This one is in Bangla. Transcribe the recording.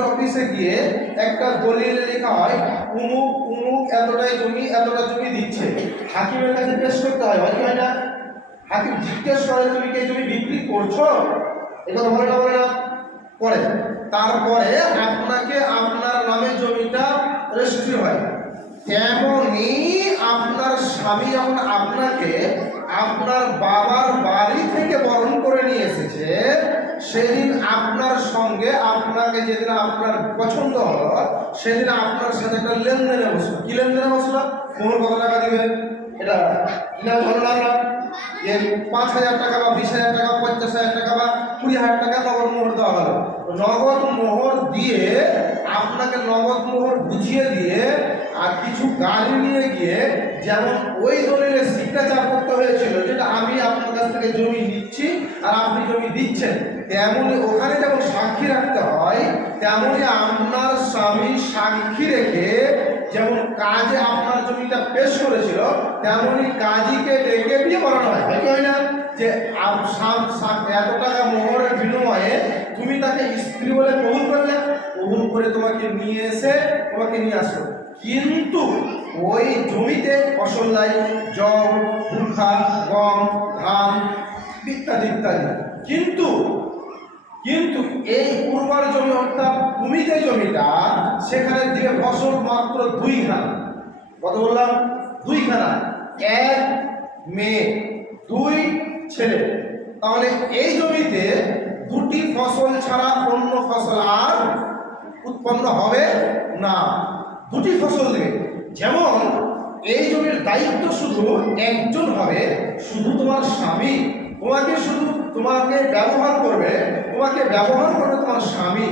রেজিস্ট্রি অফিসে গিয়ে একটা দলিল লেখা হয় উমুক উমুক এতটাই জমি এতটা জমি দিচ্ছে, হাকিমের কাছে পেশ করতে হয়, হয় কি হয় না? হাকিম জিজ্ঞেস করে তুমি কি এই জমি বিক্রি করছো, এই কথা বলে না বলে না? করে। তারপরে আপনাকে আপনার নামে জমিটা রেজিস্ট্রি হয়। তেমনি আপনার স্বামী যখন আপনাকে আপনার বাবার বাড়ি থেকে বরণ করে নিয়ে এসেছে, সেদিন আপনার সঙ্গে আপনাকে যেদিন আপনার পছন্দ হলো সেদিন আপনার সাথে একটা লেনদেনে বসলো। কি লেনদেনে বসলো? মোহর কত টাকা দিবে, এটা কিনা ভালো লাগলো যে 5,000 টাকা বা 20,000 টাকা 50,000 টাকা বা 20,000 টাকা নগদ মোহর দেওয়া হলো। নগদ মোহর দিয়ে আপনাকে নগদ মোহর বুঝিয়ে দিয়ে আর কিছু গাড়ি নিয়ে গিয়ে যেমন ওই দলিলে সিগনেচার করতে হয়েছিল যেটা আমি আপনার কাছ থেকে জমি নিচ্ছি আর আপনি জমি দিচ্ছেন, তেমনি ওখানে যেমন সাক্ষী রাখতে হয়, তেমনি আপনার স্বামী সাক্ষী রেখে যেমন কাজে আপনার জমিটা পেশ করেছিল তেমনি কাজীকে ডেকে দিয়ে বলানো হয়, কি হয় না? যে এত টাকা মোহরের বিনিময়ে তুমি তাকে স্ত্রী বলে কবুল করলে, কবুল করে তোমাকে নিয়ে এসে তোমাকে নিয়ে আসলো, কিন্তু ওই জমিতে ফসল নাই, জল, ভুট্টা, গম, ধান ইত্যাদি ইত্যাদি, কিন্তু কিন্তু এই উর্বর জমি অর্থাৎ তুমি যে জমিটা সেখানে দিয়ে ফসল মাত্র 2খানা। কত বললাম? 2খানা, 1 মেয়ে 2 ছেলে। তাহলে এই জমিতে 2টি ফসল ছাড়া অন্য ফসল আর উৎপন্ন হবে না, 2টি ফসল দেবে। যেমন এই জমির দায়িত্ব শুধু একজন হবে, শুধু তোমার স্বামী, তোমাকে ব্যবহার করবে তোমার স্বামী।